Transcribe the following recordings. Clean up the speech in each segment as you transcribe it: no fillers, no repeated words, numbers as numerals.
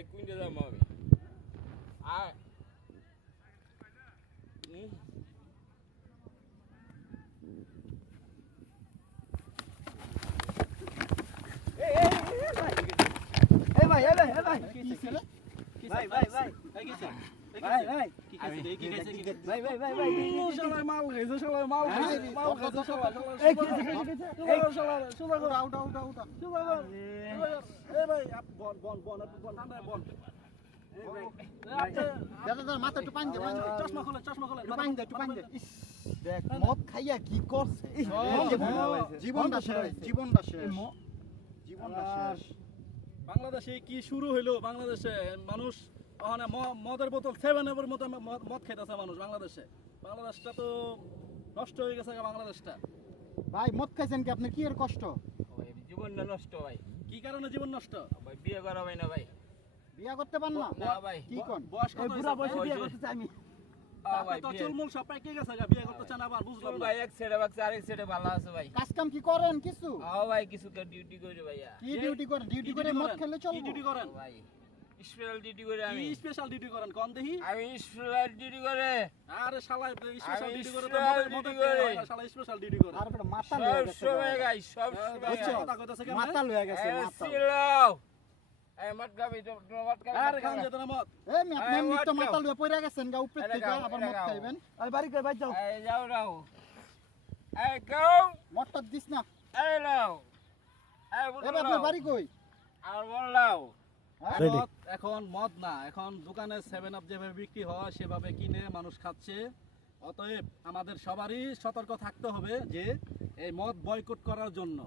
এক কুইন্টাল দাম হবে আর মাথা একটু পানি দে, চশমা খোলেন, পানি দে, একটু পানি দে। ইস, দেখ মদ খাইয়া কি করছে, জীবনটা শেষ, জীবনটা শেষ। বাংলাদেশে কি শুরু হইলো? বাংলাদেশে মানুষ ওখানে মদের বোতল 7-এর মতো মদ খাইতেছে মানুষ। বাংলাদেশটা তো নষ্ট হয়ে গেছে বাংলাদেশটা। ভাই মদ খাইছেন কি? আপনার কি এর কষ্ট? জীবনটা নষ্ট ভাই। কি কারণে জীবন নষ্ট? ভাই বিয়ে করা হয় না ভাই। বিয়া করতে পারেন না? না ভাই। কি কোন? বয়স কত? বুড়া বয়সে বিয়ে করতে চাই আমি। ভাই তো বিয়ে চুলমুল সব পাইকে গেছে, বিয়ে করতে চান আবার, বুঝলাম না। ভাই এক সাইডে বাক্স আরেক সাইডে ভালো আছে ভাই। কাজ কাম কি করেন কিছু? ভাই কিছু ডিউটি করি ভাইয়া। কি ডিউটি করেন? ডিউটি করে মদ খেলে কি চলবে? ডিউটি করেন? ভাই স্পেশাল ডিউটি করে আমি। কি স্পেশাল ডিউটি করেন কোন দেখি? আমি স্পেশাল ডিউটি করে আরে শালা স্পেশাল ডিউটি করে তো special মদের duty করে। শালা স্পেশাল ডিউটি করে। আর বেটা মাথা লয়ে সব গেছে। সময় গাই সব সময় বুঝছো? কথা কইতাছে কেন? মাথা লয়ে গেছে, মাথা। সিলাও এই মত গাবি তো মত গাবি। আরে খান যেত না মদ। এই মি আপনি এই এমনি তো মদ মাথা খাও। লয়ে পড়ে গেছেন গা উপরে এই থেকে, খাও, আবার এই মদ খাও। খাইবেন। এই বাড়ি কই যাও। এই যাও রাও এই গাও মদটা দিস না। এই লাও এই এ বুঝলাও আপনার বাড়ি কই? আর বললাও হ্যাঁ? মদ এখন মদ না, এখন দোকানে 7 আপ যেভাবে বিক্রি হয় সেভাবে কিনে মানুষ খাচ্ছে। অতএব আমাদের সবারই সতর্ক থাকতে হবে যে এই মদ বয়কট করার জন্য।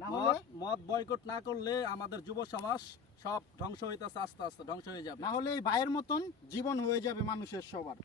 না হলে? মদ বয়কট না করলে আমাদের যুব সমাজ সব ধ্বংস হইতেছে, আস্তে আস্তে ধ্বংস হয়ে যাবে। না হলে এই ভাইয়ের মতন জীবন হয়ে যাবে মানুষের সবার।